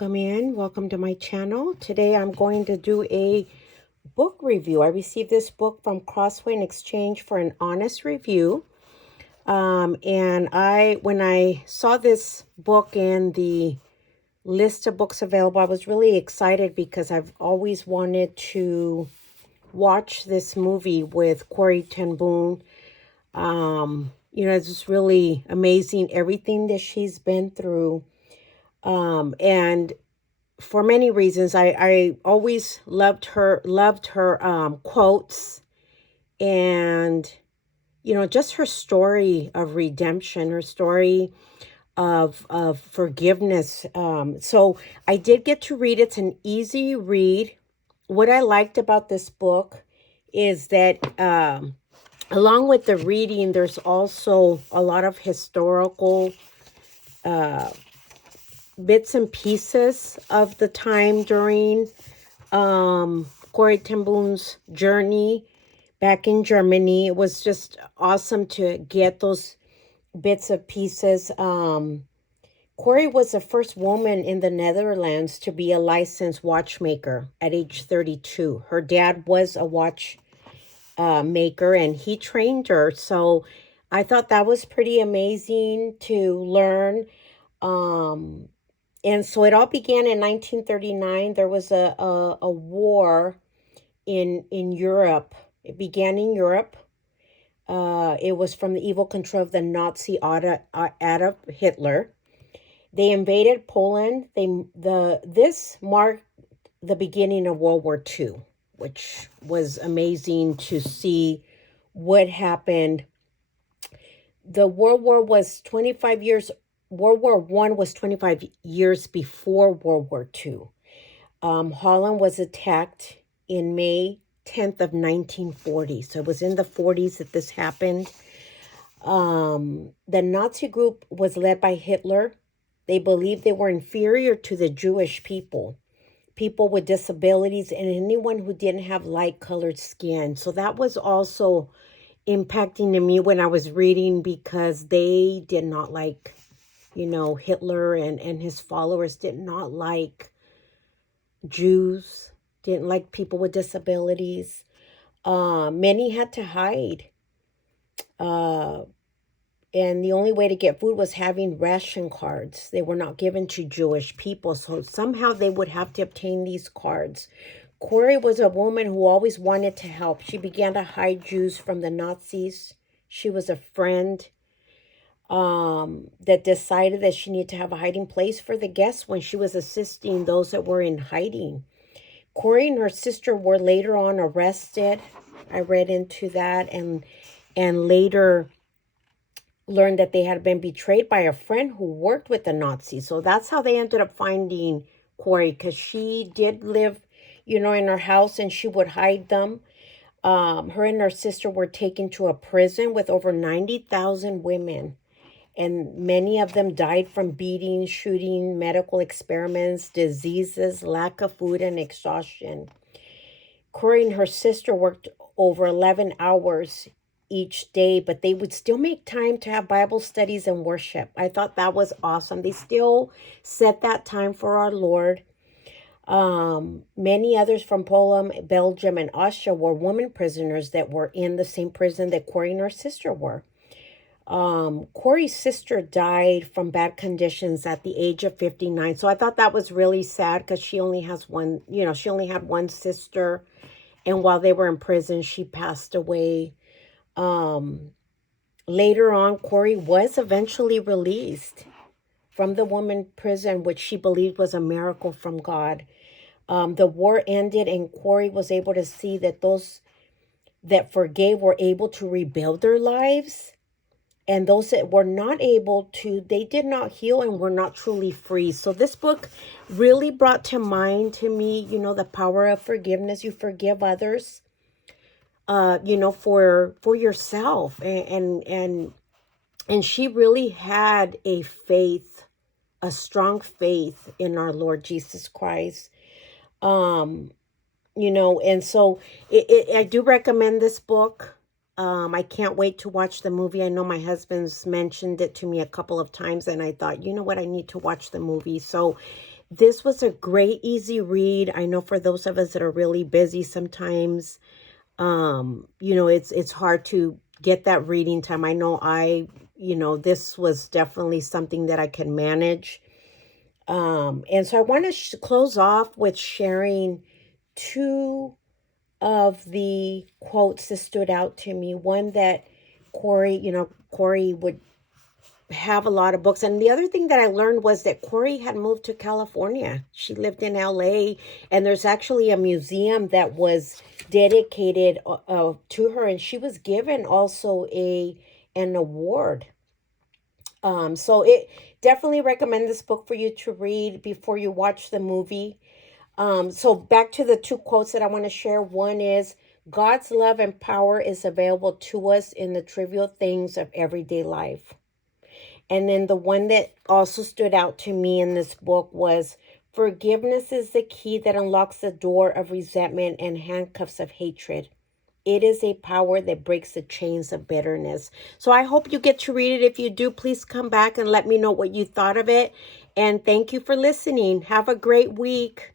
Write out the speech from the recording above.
Welcome to my channel. Today I'm going to do a book review. I received this book from Crossway in exchange for an honest review. And when I saw this book in the list of books available, I was really excited because I've always wanted to watch this movie with Corrie Ten Boom. It's just really amazing everything that she's been through. And for many reasons, I always loved her quotes and, just her story of redemption, her story of forgiveness. So I did get to read. It's an easy read. What I liked about this book is that along with the reading, there's also a lot of historical bits and pieces of the time during Corrie Ten Boom's journey back in Germany. It was just awesome to get those bits of pieces. Corrie was the first woman in the Netherlands to be a licensed watchmaker at age 32. Her dad was a watch maker and he trained her. So I thought that was pretty amazing to learn. And so it all began in 1939. There was a war in Europe. It began in Europe. It was from the evil control of the Nazi Adolf Hitler. They invaded Poland. This marked the beginning of World War II, which was amazing to see what happened. The World War was 25 years. World War I was 25 years before World War II. Holland was attacked in May 10th of 1940. So it was in the 40s that this happened. The Nazi group was led by Hitler. They believed they were inferior to the Jewish people with disabilities, and anyone who didn't have light-colored skin. So that was also impacting to me when I was reading, because they did not like, Hitler and his followers did not like Jews, didn't like people with disabilities. Many had to hide. And the only way to get food was having ration cards. They were not given to Jewish people, so somehow they would have to obtain these cards. Corrie was a woman who always wanted to help. She began to hide Jews from the Nazis. She was a friend that decided that she needed to have a hiding place for the guests when she was assisting those that were in hiding. Corrie and her sister were later on arrested. I read into that and later learned that they had been betrayed by a friend who worked with the Nazis. So that's how they ended up finding Corrie, because she did live, in her house and she would hide them. Her and her sister were taken to a prison with over 90,000 women. And many of them died from beating, shooting, medical experiments, diseases, lack of food, and exhaustion. Corrie and her sister worked over 11 hours each day, but they would still make time to have Bible studies and worship. I thought that was awesome. They still set that time for our Lord. Many others from Poland, Belgium, and Austria were women prisoners that were in the same prison that Corrie and her sister were. Corrie's sister died from bad conditions at the age of 59. So I thought that was really sad, because she only has one, she only had one sister. And while they were in prison, she passed away. Later on, Corrie was eventually released from the woman prison, which she believed was a miracle from God. The war ended and Corrie was able to see that those that forgave were able to rebuild their lives. And those that were not able to, they did not heal and were not truly free. So this book really brought to mind to me, the power of forgiveness. You forgive others, for yourself. And she really had a strong faith in our Lord Jesus Christ. And so I do recommend this book. I can't wait to watch the movie. I know my husband's mentioned it to me a couple of times, and I thought, you know what, I need to watch the movie. So This was a great, easy read. I know for those of us that are really busy sometimes, it's hard to get that reading time. I know this was definitely something that I can manage. And so I want to close off with sharing two of the quotes that stood out to me. One that Corrie would have a lot of books. And the other thing that I learned was that Corrie had moved to California. She lived in LA, and there's actually a museum that was dedicated to her, and she was given also an award. So it definitely recommend this book for you to read before you watch the movie. So back to the two quotes that I want to share. One is, God's love and power is available to us in the trivial things of everyday life. And then the one that also stood out to me in this book was, forgiveness is the key that unlocks the door of resentment and handcuffs of hatred. It is a power that breaks the chains of bitterness. So I hope you get to read it. If you do, please come back and let me know what you thought of it. And thank you for listening. Have a great week.